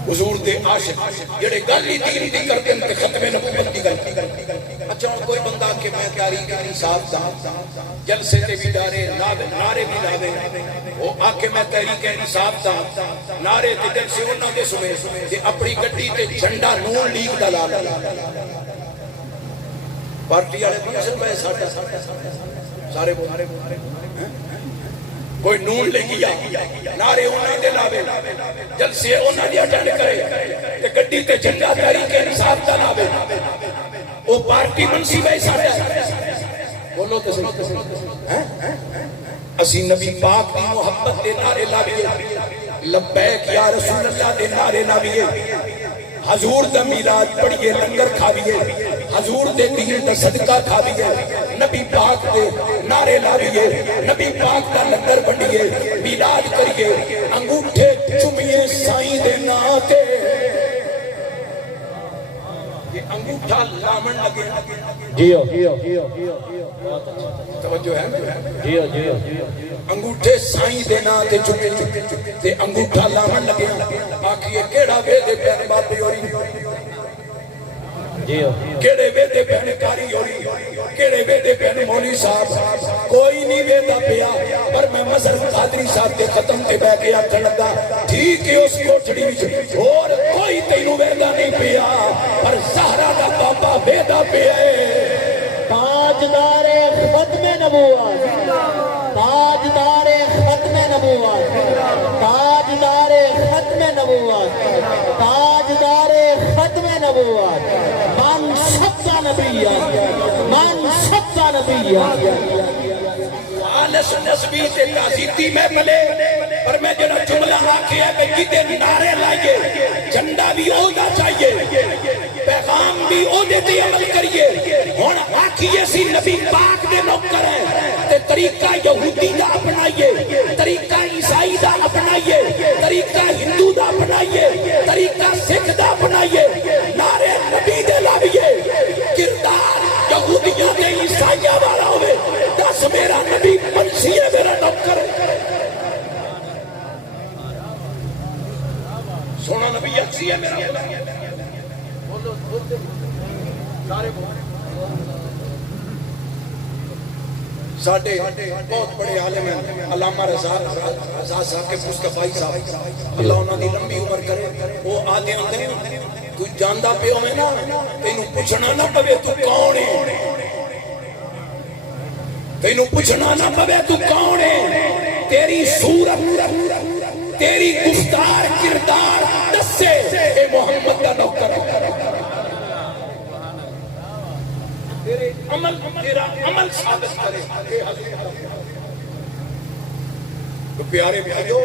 حضور دے عاشق جڑے گل ہی دین دی کرتے ہیں تے ختم نبوت دی گل اچھا کوئی بندہ کہ میں تاریخ انصاف دا جلسے تے بھی ڈارے نعرے بھی لاوے وہ آ کے میں تحریک انصاف دا نعرے تے جلسے انہاں دے سنے تے اپنی گڈی تے جھنڈا نون لیگ دا لا پارٹی والے فنکشن پہ سارے کوئی نون لے گیا نعرے انہیں دے لاوے جلسے انہیں دے اٹھنڈ کرے تے گڈی تے جھنڈا تحریک انصاف دا لاوے وہ پارٹی منصیبہ ہی سارے بولو تے صحیح اسی نبی پاک دی محبت دے نعرے لاویے لبیک یا رسول اللہ دے نعرے لاویے حضور دا میلاد پڑھیے لنگر کھاویے حضور دے دین دا صدقہ کھاویے نبی پاک دے نعرے لاویے نبی پاک دا لنگر بنیے میلاد کریے انگوٹھے چمیے سائیں دے ناتے یہ انگوٹھا لامن لگے جیو توجہ ہے جیو انگوٹھے سائیں دے ناتے چکے تے انگوٹھا لامن لگے آکھئے کیڑا بے دے پیان باپی ہوری کیڑے ویدے پہنے کاری ہوئی کیڑے ویدے پہنے مولی صاحب کوئی نہیں ویدہ پیا پر میں مظہر قادری صاحب کے ختم کے بے کے آٹھا لگا ٹھیک ہے اس کوٹھڑی وچ اور کوئی تینوں ویدہ نہیں پیا پر زہرہ دا پاپا ویدہ پیا ہے تاجدار ختم نبوت تاجدار ختم نبوت تاجدار ختم نبوت تاجدار ختم نبوت من سچا نبی من سچا نبی آلس نسبی سے تازیتی میں ملے پر میں جنہا جملہ آکے ہے کہ کتے نعرے لائیے جھنڈا بھی ہونا چاہیے پیغام بھی ہونے دی عمل کریے اور آکھیے سی نبی پاک دے نوکر ہیں تے طریقہ یہودی دا اپنائیے طریقہ عیسائی دا اپنائیے طریقہ ہندو دا اپنائیے طریقہ سکھ دا اپنائیے نعرے نبی دے لاویے کردار یہودیوں دے عیسائیہ والا ہوئے دس میرا نبی منشی ہے میرا نوکر سونا نبی اچھی ہے میرا ساڑھے بہت بڑے عالم ہیں علامہ رضا صاحب کے مصطفی صاحب اللہ انہوں نے لمبی عمر کرے وہ آدھے ہوتے ہیں تو جاندہ پہ ہمیں نا تینوں پوچھنا نہ پوے تو کون ہے تینوں پوچھنا نہ پوے تو کون ہے تیری صورت تیری گفتار کردار دسے اے محمد کا نوکر تیرے عمل تیرا عمل ثابت کرے تو پیارے بھائیو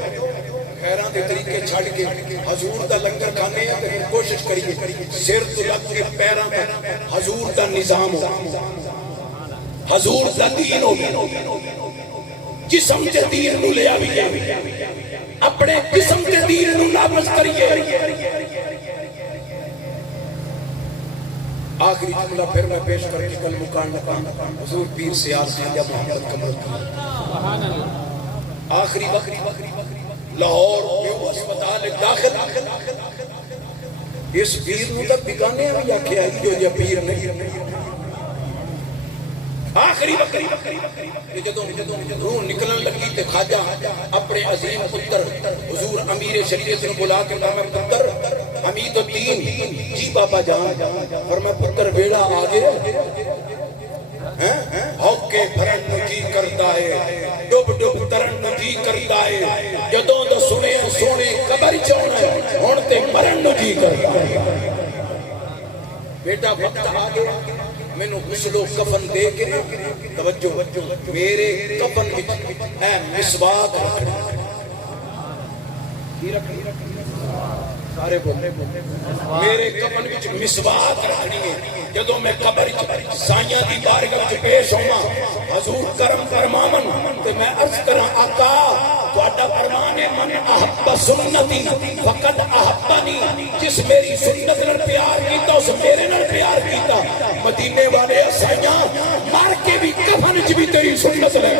پیراں دے طریقے چھڑ کے حضور دا لنگر کھانے ہیں تے کوشش کریے سر تو لگ کے پیراں تک حضور دا نظام ہو، حضور دا دین ہو، جسم تے دین نو لے آویے، اپنے جسم تے دین نو نافذ کریے۔ آخری جملہ پھر میں پیش کر کے کل مکان لگا حضور پیر سیال خواجہ محمد قمر کی آخری لاہور میں اسپتال داخل اس پیر نو تک بگانے بھی آکھیا ہے جو یہ پیر نہیں آخری جدوں روح نکلن لگی تے خواجہ اپنے عظیم پتر حضور امیر شریعت نے بلا کے نام پتر حمید الدین جی بابا جان فرمایا پتر بیڑا آ گیا ہوکے بھرن جی کرتا ہے ڈب ڈب ترن جی کرتا ہے جدوں دا سنے سونے قبر چونا ہے ہن تے مرن جی کرتا ہے بیٹا وقت آ گیا مینوں غسل و کفن دے کے توجہ میرے کفن وچ اے مسواک رکھنا سارے بولے میرے کفن وچ مسواک رکھنی ہے جدوں میں قبر سائیاں دی بارگاہ وچ پیش ہوواں حضور کرم فرماون تے میں عرض کراں آقا تہاڈا فرمان ہے من احب سنتی فقد احبنی جس میری سنت نال پیار کیتا اس میرے نال پیار کیتا مدینے والے سائیاں مار کے بھی کفن وچ بھی تیری سنت لے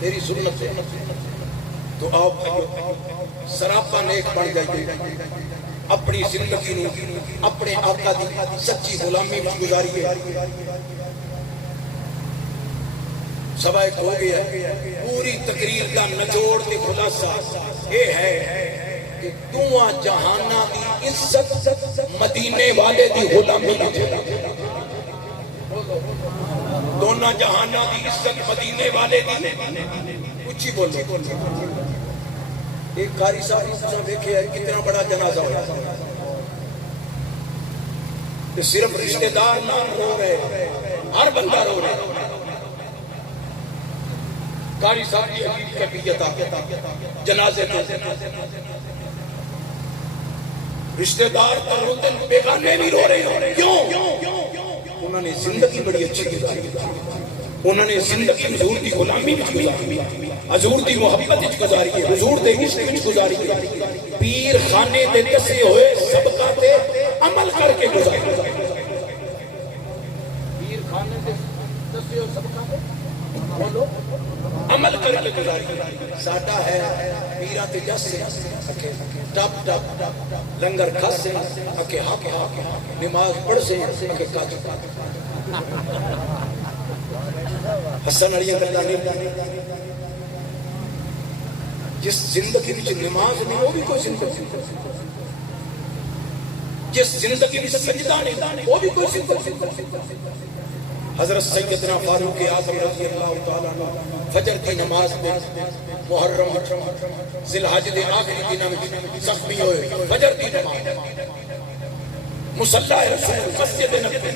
تیری سنت تو آؤ سراپا نیک بن جائیے اپنی زندگی نو اپنے آقا دی سچی غلامی میں گزاریے سبا ایک ہو گیا پوری تقریر کا نچوڑ تے خلاصہ یہ ہے کہ دعا جہانہ دی عزت مدینے والے دی غلامی دونوں جہانہ دی عزت مدینے والے دی کچھ ہی بولے ایک قاری صاحب نے دیکھا ہے کتنا بڑا جنازہ ہوا کہ صرف رشتہ دار نہ رو رہے ہر بندہ رو رہے قاری صاحب کی عجیب کیفیت جنازے پہ رشتہ دار تو روتے بیگانے بھی رو رہے کیوں انہوں نے زندگی بڑی اچھی گزاری انہوں نے زندگی حضور دی غلامی وچ گزاری حضور دی محبت وچ گزاری ہے حضور دے عشق وچ گزاری ہے پیر خانے تے دسے ہوئے صدقہ تے عمل کر کے گزاری پیر خانے تے دسے ہوئے صدقہ تے بولو عمل کر کے گزاری ساڈا ہے پیراں تے جس سے ٹپ ٹپ لنگر کھس سے اکے حق نماز پڑھ سے اکے کاج حسن علیہ گلہ نہیں جس زندگی وچ نماز نہیں وہ بھی کوئی زندگی جس زندگی وچ سجدہ نہیں وہ بھی کوئی زندگی حضرت سیدنا فاروق اعظم رضی اللہ تعالیٰ عنہ فجر کی نماز میں محرم ذی الحج دے آخری دنوں میں زخمی ہوئے فجر کی نماز مصلی رسول مسجد نبوی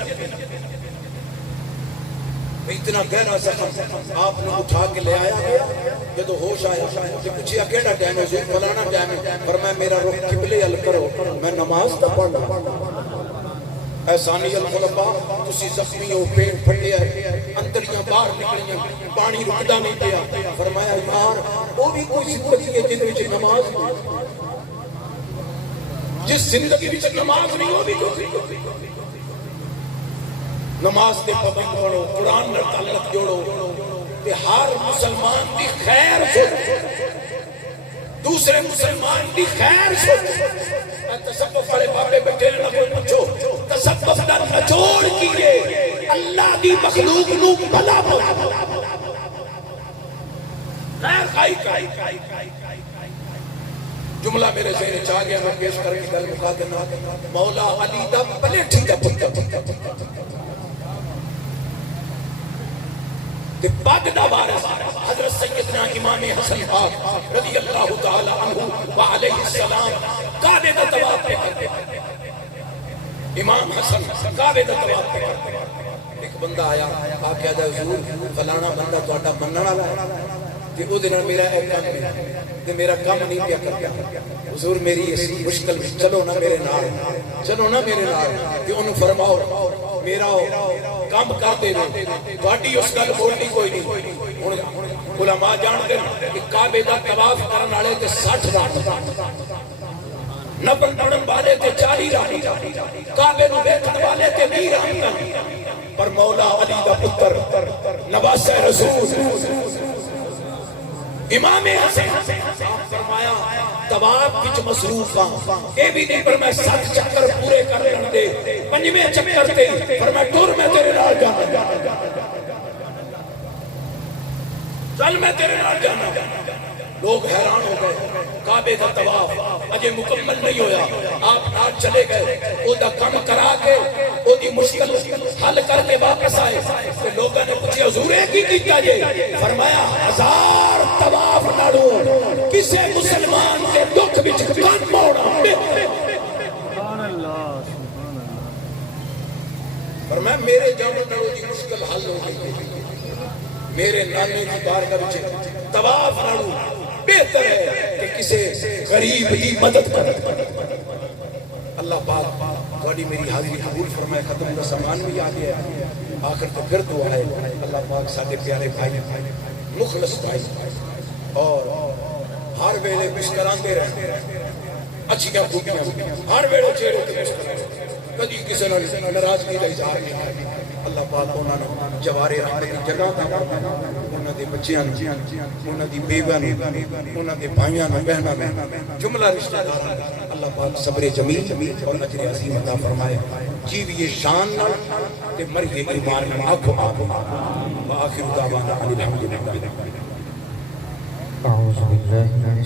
اتنا گہرا زخم آپ نے اٹھا کے لے آیا گیا جب ہوش آیا کہ پوچھیا کیڑا ٹائم ہے حضور فلانا ٹائم ہے فرمایا میرا رخ قبلے ال کرو میں نماز تے پڑھنا اے ثانی الخلفاء تسی زخمی ہو پیٹ پھٹیا اندریاں باہر نکلیاں پانی رکدا نہیں پیا فرمایا یار وہ بھی کوئی زندگی ہے جن وچ نماز جس زندگی وچ نماز نہیں وہ بھی کوئی نماز دے پابند بنو قرآن نال تعلق جوڑو تے ہر مسلمان دی خیر سوچ دوسرے مسلمان دی خیر سوچ تصوف والے بابے بیٹھے نہ کوئی پوچھو تصوف دا نچوڑ کیے اللہ دی مخلوق نو بھلا خیر خائی جملہ میرے ذہن چاہ گیا میں پیش کر کے گل مکا دینا مولا علی دا پلیٹھی دا پتر پاک دا وارث حضرت سیدنا امام حسن پاک رضی اللہ تعالی عنہ وعلیہ السلام کعبے دا طواف کرتے امام حسن کعبے دا طواف کرتے ایک بندہ آیا کہا کہ حضور فلانا بندہ تہاڈا منن والا ہے کہ وہ دن میرا ایک کام ہے کہ میرا کام نہیں پیا کرتا حضور میری اس مشکل میں چلو نا میرے نال چلو نا میرے نال کہ انہوں فرماؤ میرا کام کرتے ہوئے تھوڑی اس گل بولنی کوئی نہیں علماء جانتے ہیں کہ کعبے دا طواف کرن والے تے 60 رات نفل پڑھن والے تے 40 رات کعبے نو ویکھن والے تے 20 رات پر مولا علی دا پتر نواسہ رسول امام حسین فرمایا طواف وچ مصروف ہاں اے بھی نہیں پر میں 7 چکر پورے کر لین دے 5ویں چکر تے فرمایا ٹر میں تیرے نال جانا چل میں تیرے نال جانا لوگ حیران ہو گئے کعبے کا طواف اجے مکمل نہیں ہویا آپ نال چلے گئے او دا کام کرا کے او دی مشکل حل کر کے واپس آئے تو لوگوں نے پوچھا حضور کی کیتا جے فرمایا 1000 طواف نالوں کسے مسلمان کے دکھ وچ کم ہونا سبحان اللہ سبحان اللہ فرمایا میرے جامن نالوں دی مشکل حل ہو گئی میرے نانے کی بارگاہ وچ طواف نالوں بہتر ہے کہ کسی غریب کی مدد کرے اللہ پاک تھوڑی میری حاضری قبول فرمائے ختم کا سامان بھی آ گیا آخر تو پھر دعا ہے اللہ پاک سارے پیارے بھائی مخلص بھائی اور ہر ویلے مسکراندے رہے اچھیاں خوبیاں ہر ویلے چہرے تے مسکراندے کبھی کسی نے ناراضگی کا اظہار نہیں کیا اللہ پاک انہاں نے جوارے رحمت کی جگہ تے انہاں دے بچیاں انہاں دی بیویاں انہاں دے بھائیاں بہناں جملہ رشتہ دار اللہ پاک صبر جمیل اور اجر عظیم عطا فرمائے جیویے شان نال تے مریے ایمان نال آکھو آخر دعوانا الحمدللہ اعوذ باللہ من